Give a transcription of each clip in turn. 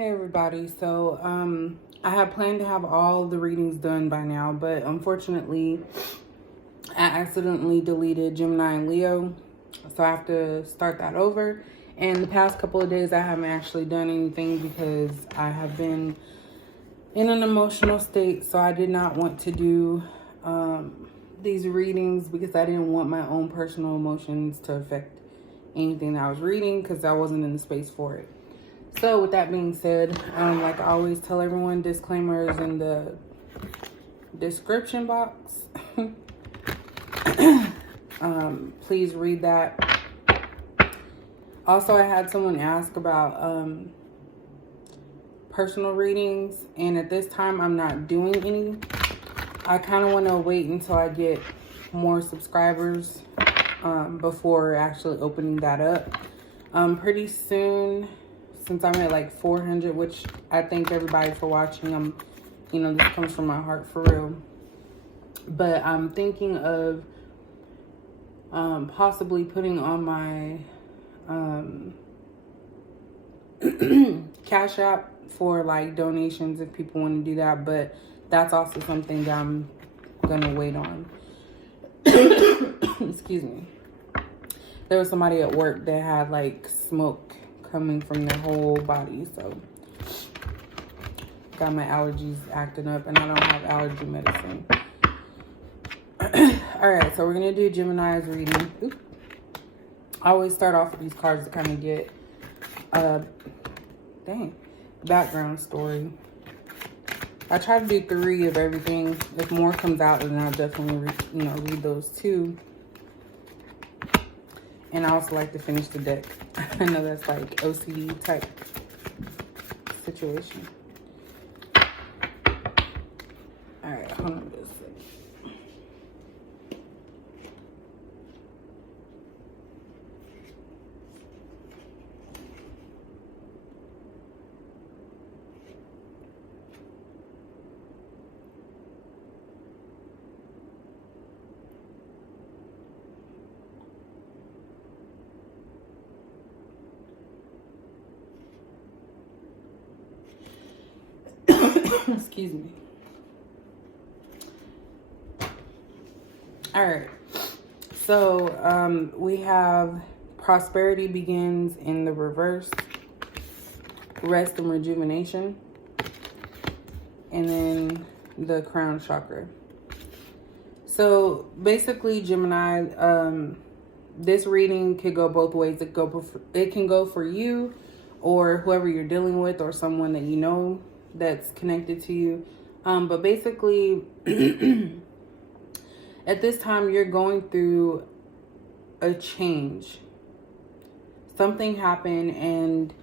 Hey everybody, so I had planned to have all the readings done by now, but unfortunately I accidentally deleted Gemini and Leo, so I have to start that over. And the past couple of days I haven't actually done anything because I have been in an emotional state, so I did not want to do these readings because I didn't want my own personal emotions to affect anything that I was reading because I wasn't in the space for it. So with that being said, like I always tell everyone, disclaimers in the description box. Please read that. Also, I had someone ask about personal readings, and at this time I'm not doing any. I kind of want to wait until I get more subscribers before actually opening that up. Pretty soon, since I'm at like 400, which I thank everybody for watching. This comes from my heart for real. But I'm thinking of possibly putting on my Cash App for like donations if people want to do that. But that's also something that I'm gonna wait on. Excuse me. There was somebody at work that had like smoke coming from their whole body, so got my allergies acting up, and I don't have allergy medicine. All right, so we're gonna do Gemini's reading. Oops. I always start off with these cards to kind of get background story. I try to do 3 of everything. If more comes out, then I'll definitely read those too. And I also like to finish the deck. I know that's like OCD type situation. All right, hold on just a second. Excuse me. All right. So we have prosperity begins in the reverse, rest and rejuvenation, and then the crown chakra. So basically, Gemini, this reading could go both ways. It can go for you or whoever you're dealing with or someone that you know that's connected to you. But basically, at this time, you're going through a change. Something happened and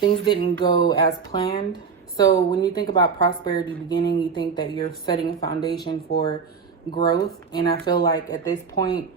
things didn't go as planned. So when you think about prosperity beginning, you think that you're setting a foundation for growth. And I feel like at this point,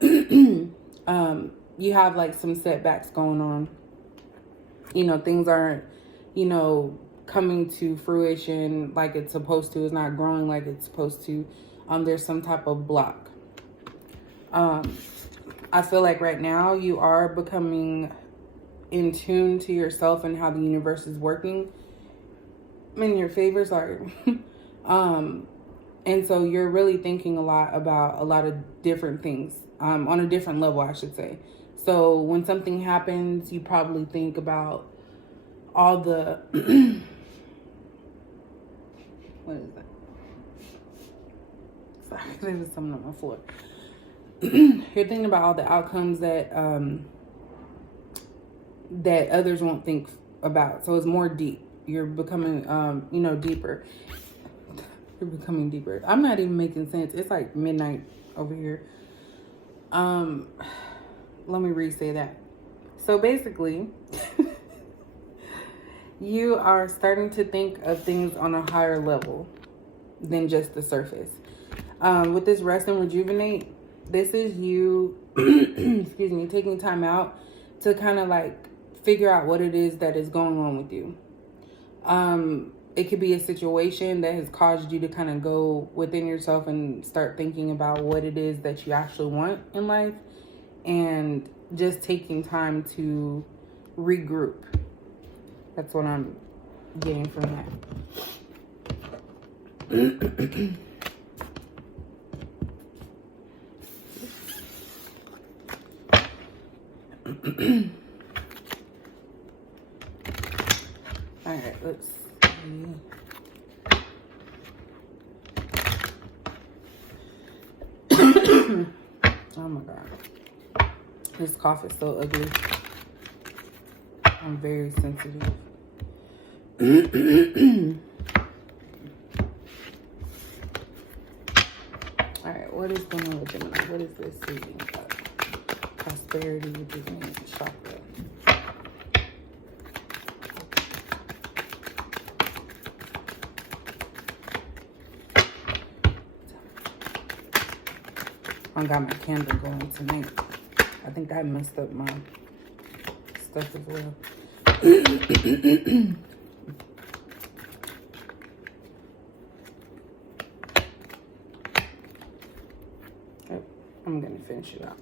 you have like some setbacks going on. Things aren't, coming to fruition like it's supposed to. It's not growing like it's supposed to. There's some type of block. I feel like right now you are becoming in tune to yourself and how the universe is working in your favor. Sorry. And so you're really thinking a lot about a lot of different things, on a different level, I should say. So when something happens, you probably think about all the what is that? Sorry, there was something on my floor. You're thinking about all the outcomes that that others won't think about. So it's more deep. You're becoming deeper. You're becoming deeper. I'm not even making sense. It's like midnight over here. Let me re-say that. So basically, you are starting to think of things on a higher level than just the surface. With this rest and rejuvenate, this is you, excuse me, taking time out to kind of like figure out what it is that is going on with you. It could be a situation that has caused you to kind of go within yourself and start thinking about what it is that you actually want in life, and just taking time to regroup. That's what I'm getting from that. All right, let's see. Oh my God. This cough is so ugly. I'm very sensitive. All right, what is going on with Gemini? What is this reading about? Prosperity, which is in chakra. I got my candle going tonight. I think that messed up my stuff as well. Oh, I'm gonna finish it out.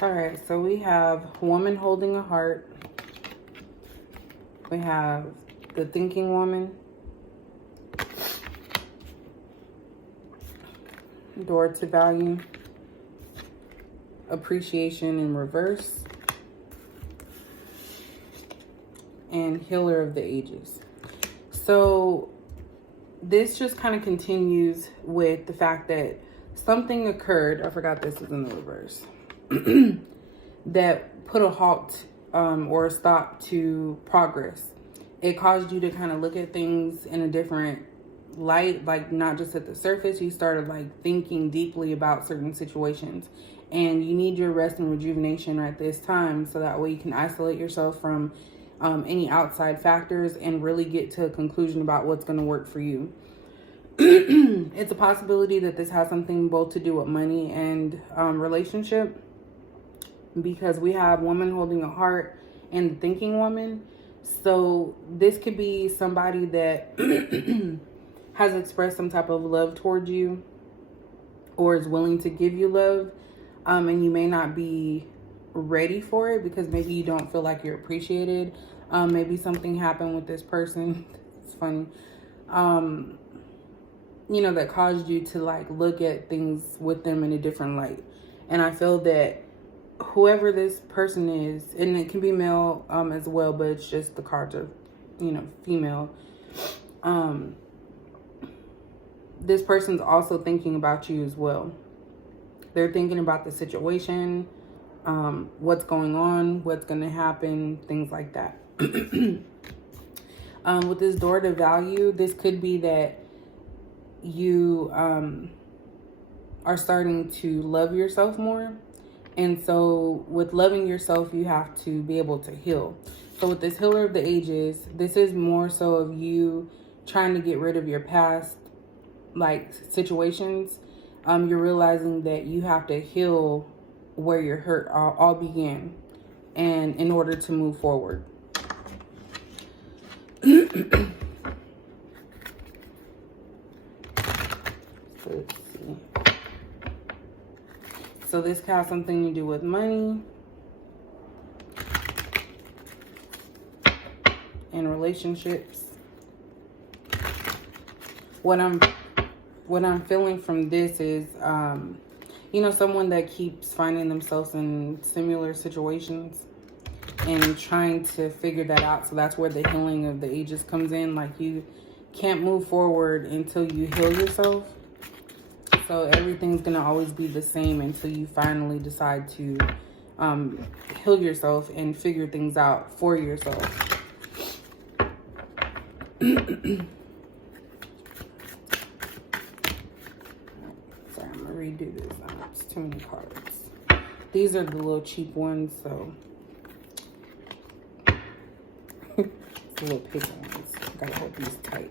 All right, so we have woman holding a heart. We have the thinking woman. Door to value. Appreciation in reverse. And healer of the ages. So this just kind of continues with the fact that something occurred. I forgot this was in the reverse. That put a halt or a stop to progress. It caused you to kind of look at things in a different light, like not just at the surface. You started like thinking deeply about certain situations, and you need your rest and rejuvenation at this time, so that way you can isolate yourself from any outside factors and really get to a conclusion about what's going to work for you. It's a possibility that this has something both to do with money and relationship, because we have woman holding a heart and the thinking woman. So this could be somebody that has expressed some type of love towards you or is willing to give you love, and you may not be ready for it because maybe you don't feel like you're appreciated. Maybe something happened with this person. It's funny. You know, that caused you to like look at things with them in a different light. And I feel that whoever this person is, and it can be male as well, but it's just the cards are, you know, female. This person's also thinking about you as well. They're thinking about the situation, what's going on, what's going to happen, things like that. With this door to value, this could be that you are starting to love yourself more. And so with loving yourself, you have to be able to heal. So with this healer of the ages, this is more so of you trying to get rid of your past like situations. You're realizing that you have to heal where your hurt all began, and in order to move forward. Let's see. So this has something to do with money and relationships. What I'm feeling from this is, you know, someone that keeps finding themselves in similar situations and trying to figure that out. So that's where the healing of the ages comes in. Like, you can't move forward until you heal yourself. So everything's going to always be the same until you finally decide to heal yourself and figure things out for yourself. Sorry, I'm going to redo this. It's too many cards. These are the little cheap ones, so it's the little big ones. Gotta hold these tight.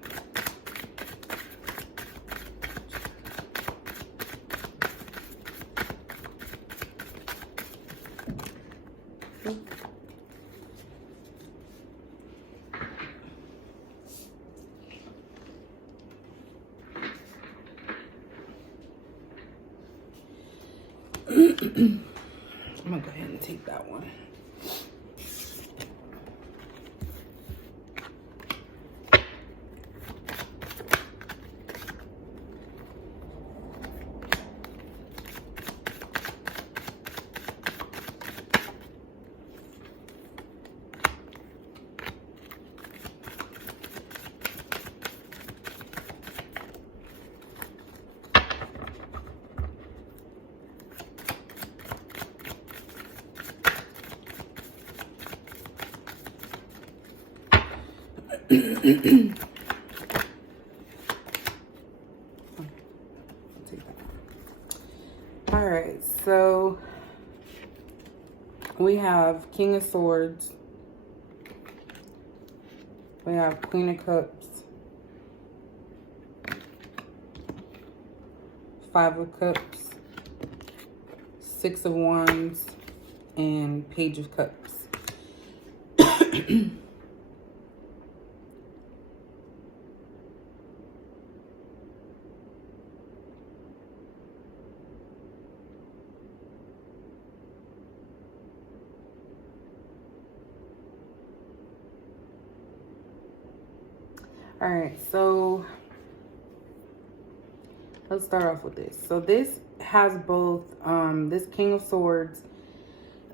I'm gonna go ahead and take that one. All right, so we have King of Swords, we have Queen of Cups, Five of Cups, Six of Wands, and Page of Cups. All right, so let's start off with this. So this has both, this King of Swords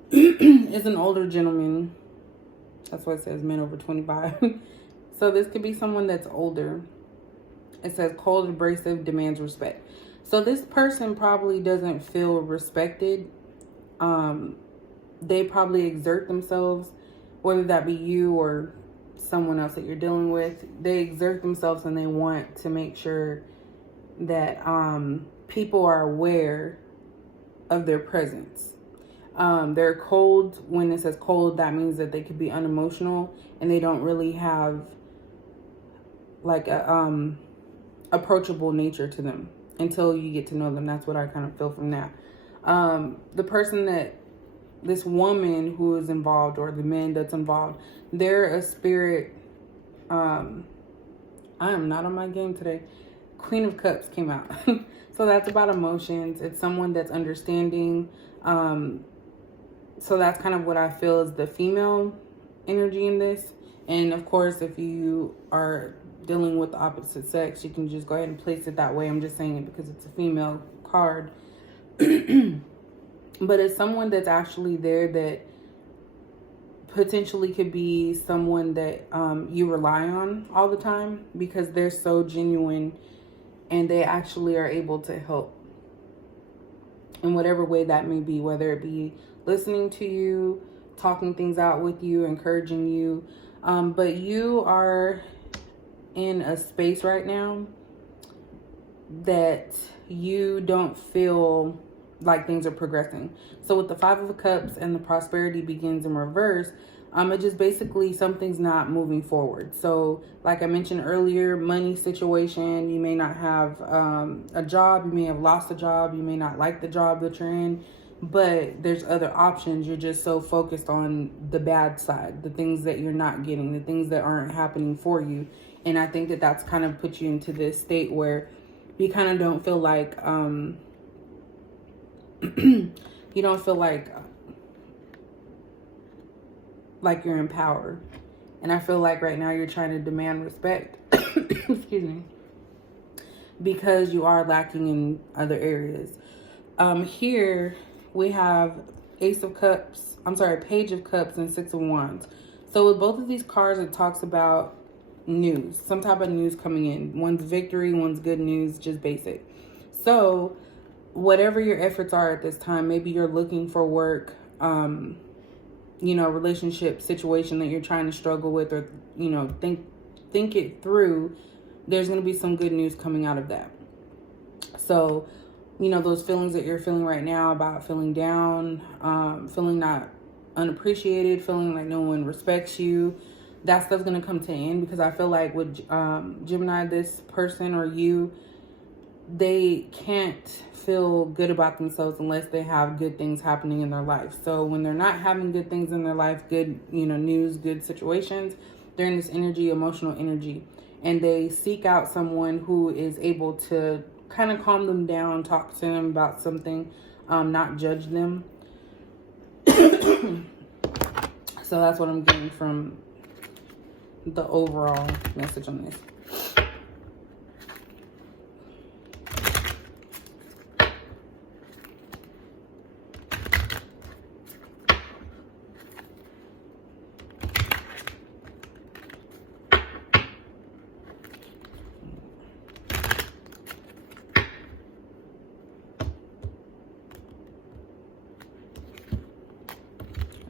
is an older gentleman. That's why it says men over 25. So this could be someone that's older. It says cold, abrasive, demands respect. So this person probably doesn't feel respected. They probably exert themselves, whether that be you or someone else that you're dealing with. They exert themselves and they want to make sure that people are aware of their presence. They're cold. When it says cold, that means that they could be unemotional and they don't really have like a approachable nature to them until you get to know them. That's what I kind of feel from that. The person that, this woman who is involved, or the man that's involved, they're a spirit. I am not on my game today. Queen of Cups came out. So that's about emotions. It's someone that's understanding. So that's kind of what I feel is the female energy in this. And of course, if you are dealing with the opposite sex, you can just go ahead and place it that way. I'm just saying it because it's a female card. But it's someone that's actually there that potentially could be someone that you rely on all the time, because they're so genuine and they actually are able to help in whatever way that may be, whether it be listening to you, talking things out with you, encouraging you. But you are in a space right now that you don't feel like things are progressing. So with the Five of Cups and the prosperity begins in reverse, it just basically something's not moving forward. So like I mentioned earlier, money situation, you may not have a job, you may have lost a job, you may not like the job that you're in, but there's other options. You're just so focused on the bad side, the things that you're not getting, the things that aren't happening for you. And I think that that's kind of put you into this state where you kind of don't feel like you don't feel like you're in power. And I feel like right now you're trying to demand respect excuse me, because you are lacking in other areas. Here we have Page of Cups and Six of Wands. So with both of these cards, it talks about news, some type of news coming in. One's victory, one's good news, just basic. So whatever your efforts are at this time, maybe you're looking for work, relationship situation that you're trying to struggle with, or, think it through. There's going to be some good news coming out of that. So, those feelings that you're feeling right now about feeling down, feeling not unappreciated, feeling like no one respects you, that stuff's going to come to an end, because I feel like with Gemini, this person or you, they can't feel good about themselves unless they have good things happening in their life. So when they're not having good things in their life, good, news, good situations, they're in this energy, emotional energy, and they seek out someone who is able to kind of calm them down, talk to them about something. not judge them. So that's what I'm getting from the overall message on this.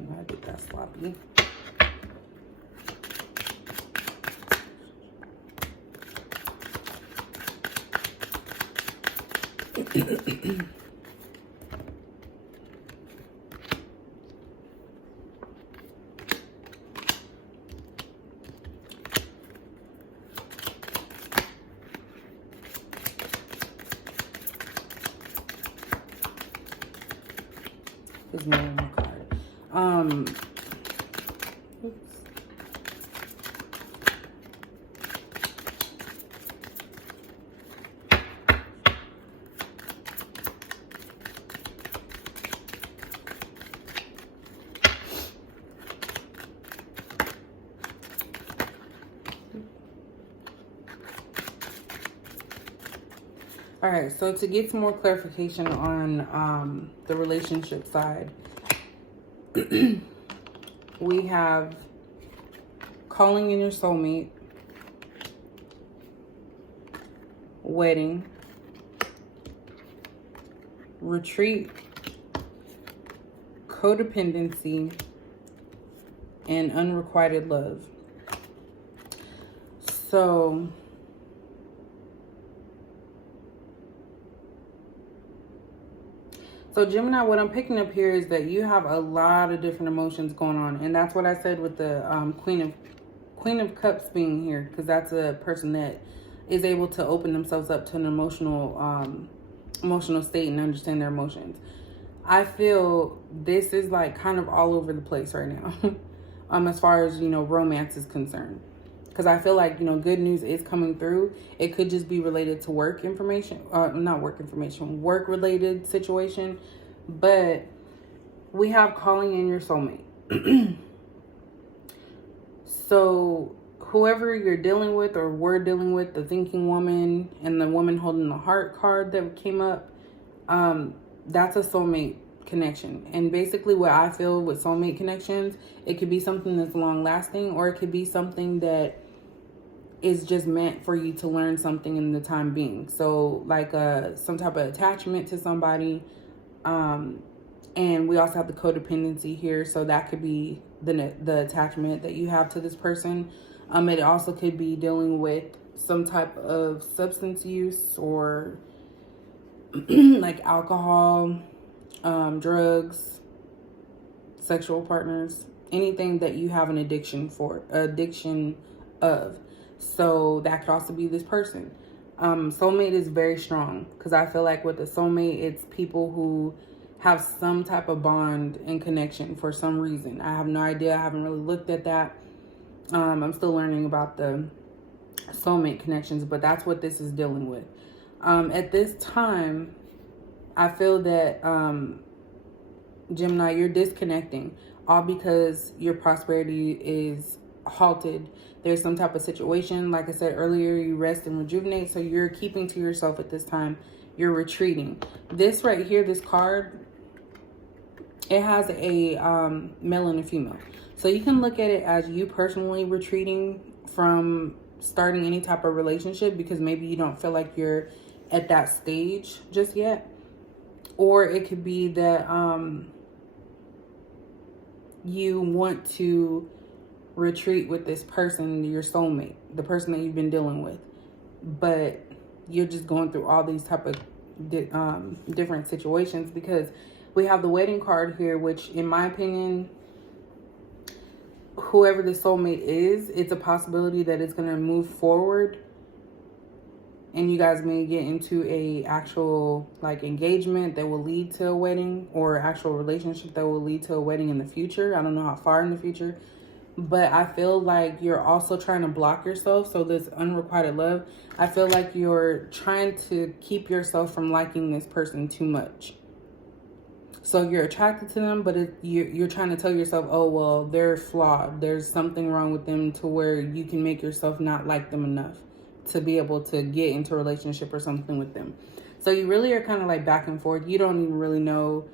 I did that sloppy. There's more in my card. Oops. All right, so to get some more clarification on the relationship side, we have calling in your soulmate, wedding, retreat, codependency, and unrequited love. So Gemini, what I'm picking up here is that you have a lot of different emotions going on. And that's what I said with the Queen of Cups being here. Because that's a person that is able to open themselves up to an emotional state and understand their emotions. I feel this is like kind of all over the place right now. As far as, romance is concerned. Because I feel like, good news is coming through. It could just be related to work information. Not work information. Work-related situation. But we have calling in your soulmate. So whoever you're dealing with or we're dealing with, the thinking woman and the woman holding the heart card that came up, that's a soulmate connection. And basically what I feel with soulmate connections, it could be something that's long-lasting, or it could be something that is just meant for you to learn something in the time being. So like some type of attachment to somebody. And we also have the codependency here. So that could be the attachment that you have to this person. It also could be dealing with some type of substance use or like alcohol, drugs, sexual partners, anything that you have an addiction of. So that could also be this person. Soulmate is very strong because I feel like with a soulmate, it's people who have some type of bond and connection for some reason. I have no idea. I haven't really looked at that. I'm still learning about the soulmate connections, but that's what this is dealing with. At this time, I feel that Gemini, you're disconnecting all because your prosperity is halted. There's some type of situation, like I said earlier, you rest and rejuvenate, so you're keeping to yourself at this time. You're retreating. This right here, this card, it has a male and a female, so you can look at it as you personally retreating from starting any type of relationship because maybe you don't feel like you're at that stage just yet, or it could be that you want to retreat with this person, your soulmate, the person that you've been dealing with, but you're just going through all these type of different situations because we have the wedding card here, which in my opinion, whoever the soulmate is, it's a possibility that it's going to move forward and you guys may get into a actual like engagement that will lead to a wedding, or actual relationship that will lead to a wedding in the future. I don't know how far in the future. But I feel like you're also trying to block yourself. So this unrequited love, I feel like you're trying to keep yourself from liking this person too much. So you're attracted to them, but you're trying to tell yourself, oh, well, they're flawed. There's something wrong with them to where you can make yourself not like them enough to be able to get into a relationship or something with them. So you really are kind of like back and forth. You don't even really know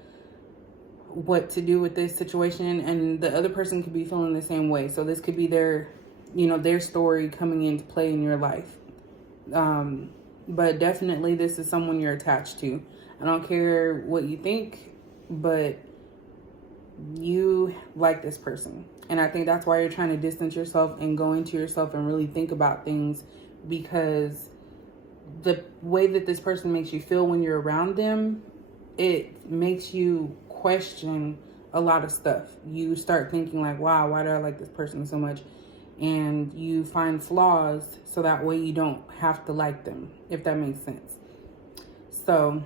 what to do with this situation, and the other person could be feeling the same way. So this could be their, their story coming into play in your life. But definitely this is someone you're attached to. I don't care what you think, but you like this person. And I think that's why you're trying to distance yourself and go into yourself and really think about things, because the way that this person makes you feel when you're around them, it makes you question a lot of stuff. You start thinking like, wow, why do I like this person so much? And you find flaws so that way you don't have to like them, if that makes sense. So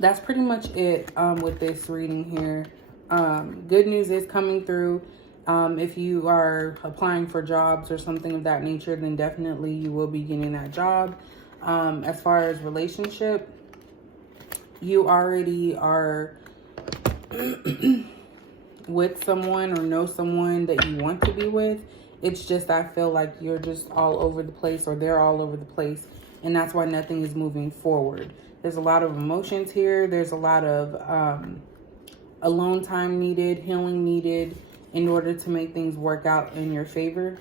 that's pretty much it with this reading here. Good news is coming through. If you are applying for jobs or something of that nature, then definitely you will be getting that job. As far as relationship, you already are with someone or know someone that you want to be with. It's just, I feel like you're just all over the place, or they're all over the place, and that's why nothing is moving forward. There's a lot of emotions here. There's a lot of alone time needed, healing needed in order to make things work out in your favor.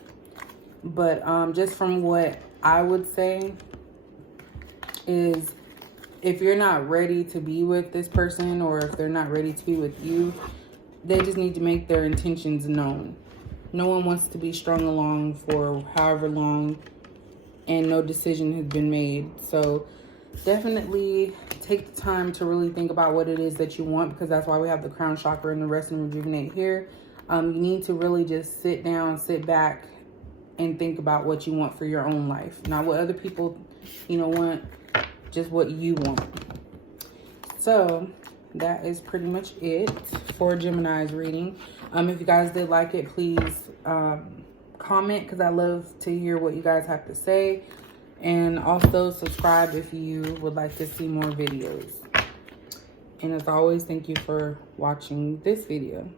But just from what I would say is, if you're not ready to be with this person, or if they're not ready to be with you, they just need to make their intentions known. No one wants to be strung along for however long and no decision has been made. So definitely take the time to really think about what it is that you want, because that's why we have the crown chakra and the rest and rejuvenate here. You need to really just sit down, sit back, and think about what you want for your own life. Not what other people, want, just what you want. So that is pretty much it for Gemini's reading. If you guys did like it, please comment, because I love to hear what you guys have to say. And also subscribe if you would like to see more videos. And as always, thank you for watching this video.